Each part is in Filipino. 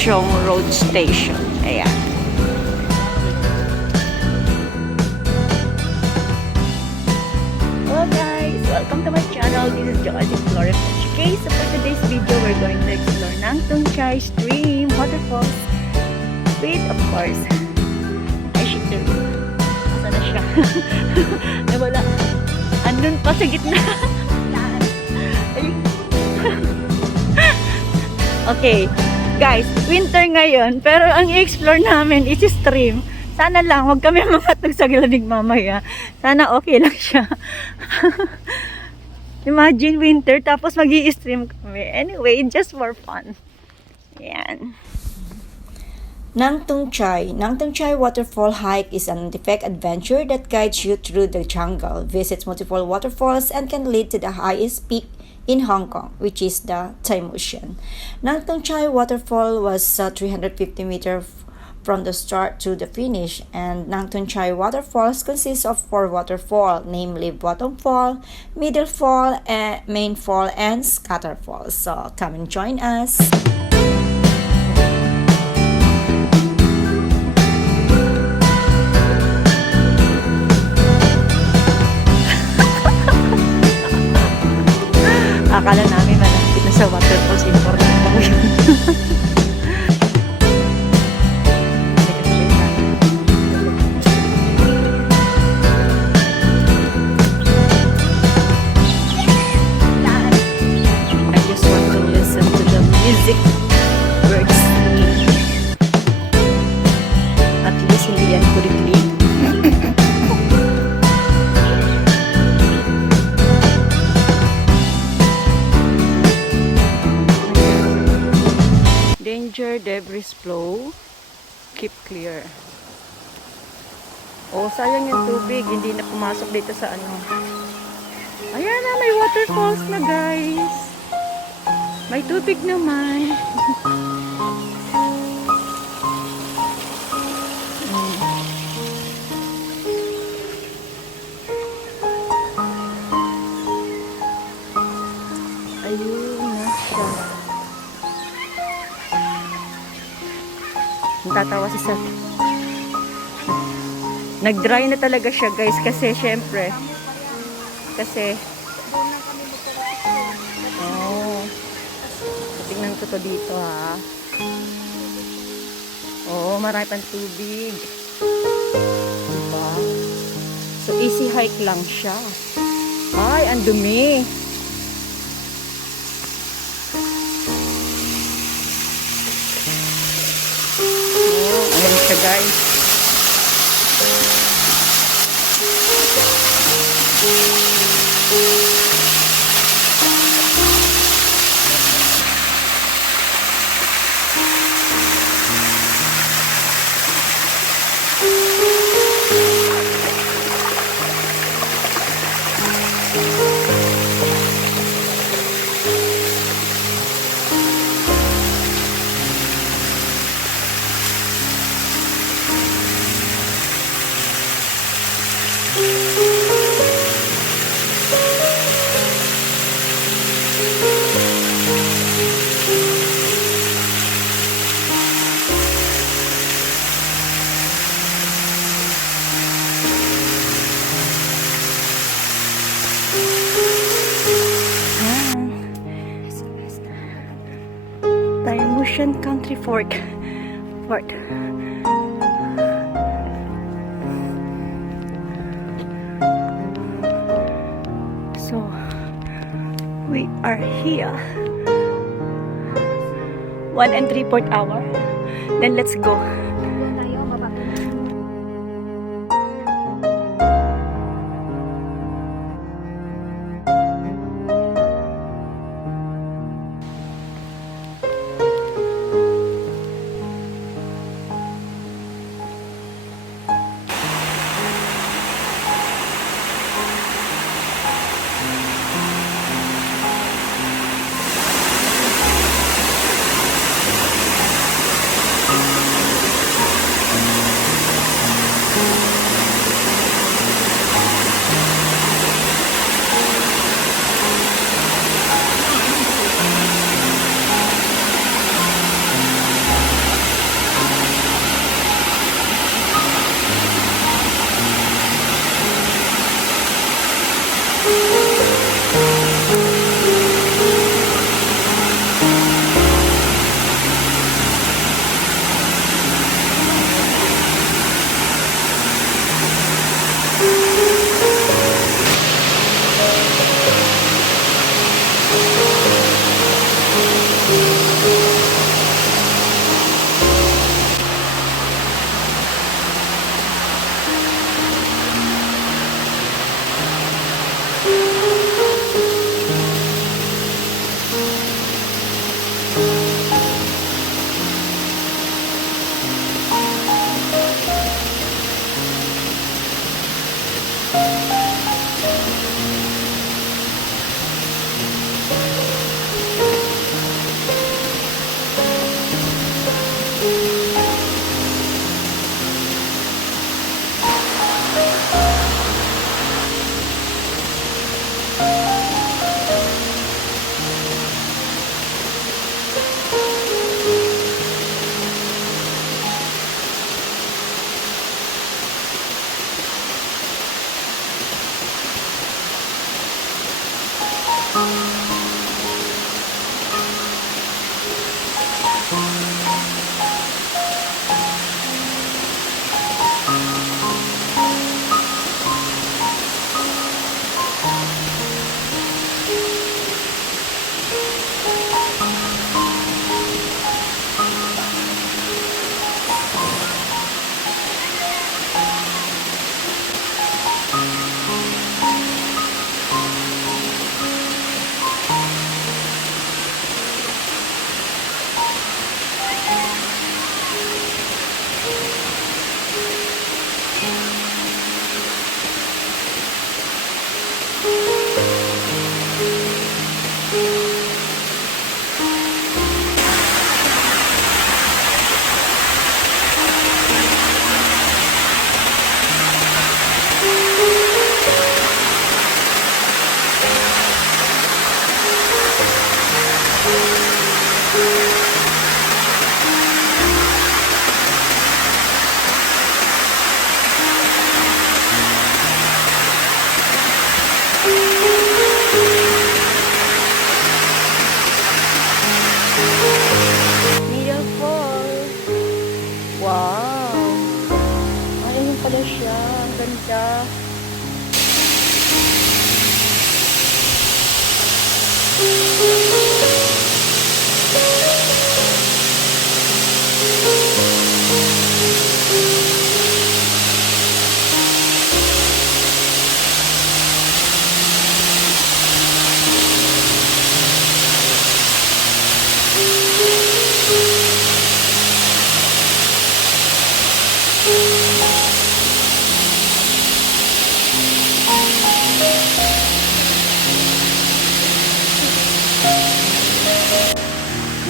Chong Road Station. Ayan. Hello guys! Welcome to my channel. This is Joanne Explorehongkong. Okay, so for today's video, we're going to explore TUNG CHAI Waterfalls with, of course, Ai Shi Teru. Asa na siya? Nawala. Andun pa sa gitna. Okay, guys, winter ngayon, pero ang i-explore namin is stream. Sana lang, huwag kami mamatag sa lamig mamaya. Sana okay lang siya. Imagine winter, tapos mag-i-stream kami. Anyway, just for fun. Yan. TUNG CHAI Waterfall hike is an epic adventure that guides you through the jungle, visits multiple waterfalls, and can lead to the highest peak in Hong Kong, which is the TAIMOSHAN. TUNG CHAI Waterfall was 350 meters from the start to the finish, and TUNG CHAI Waterfalls consists of 4 waterfalls, namely Bottom Fall, Middle Fall, Main Fall, and Scatter Fall. So come and join us. Akala namin malapit na sa waterfalls, important pa yun. I just want to listen to the music, birds singing. At least hindi yan kurikli. Danger, debris flow, keep clear. Oh, sayang yung tubig, hindi na pumasok dito sa ano. Ayan na, may waterfalls na guys. May tubig naman. Ayun na siya. Tatawa si Seth. Nag-dry na talaga siya guys kasi syempre tingnan ko to dito ha. Marami pang tubig, diba? So easy hike lang siya. Ay, ang dumi. Ayan siya guys. TAIMOSHAN Country Fort. So we are here. 1 3/4 hour. Then let's go.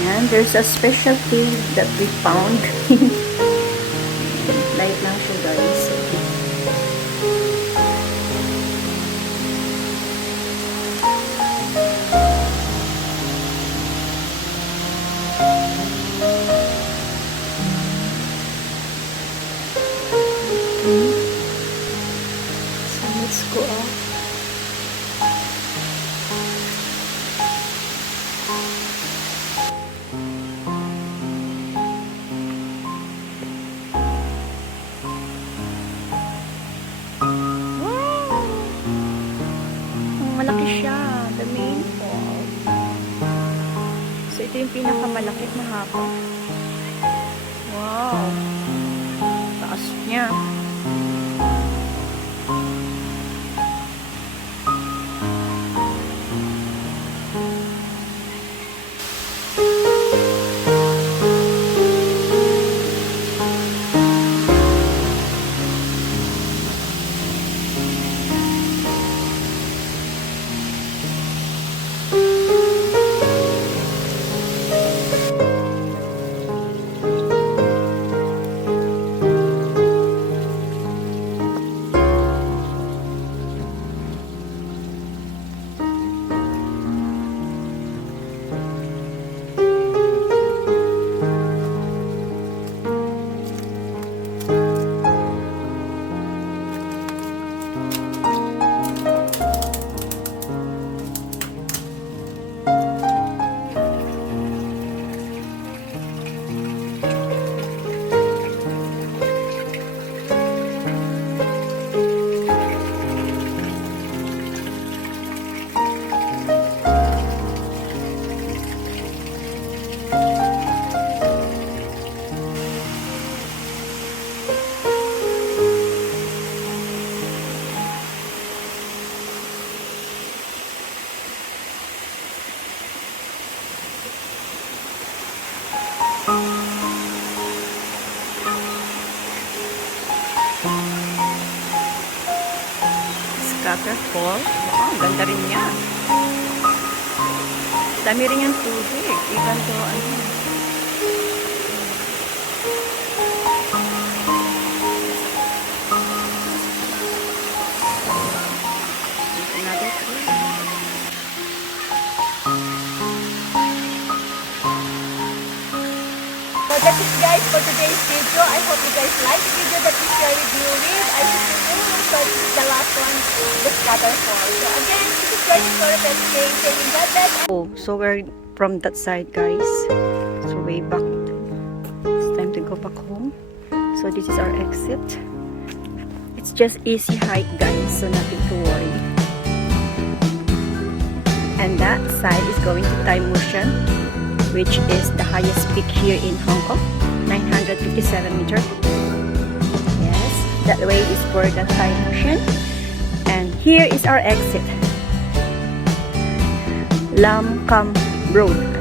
And there's a special cave that we found. Light lang siya guys. So let's go out. Malaki siya, the main fall. So ito yung pinakamalaki at mahaba. Wow! Taas niya. Waterfall. Wow, ganda rin niya. Dami rin yung tubig. Even to ano. Another tree. So that's it guys for today's video. I hope you guys like the video that we share with you with Ai Shi Teru. So this is the last one, the Waterfall. So again, this is guys for the saying that. Oh, so we're from that side guys. So way back. It's time to go back home. So this is our exit. It's just easy hike guys, so nothing to worry. And that side is going to TAIMOSHAN, which is the highest peak here in Hong Kong, 957 meters. Yes, that way is for the TAIMOSHAN. And here is our exit, Lam Kam Road.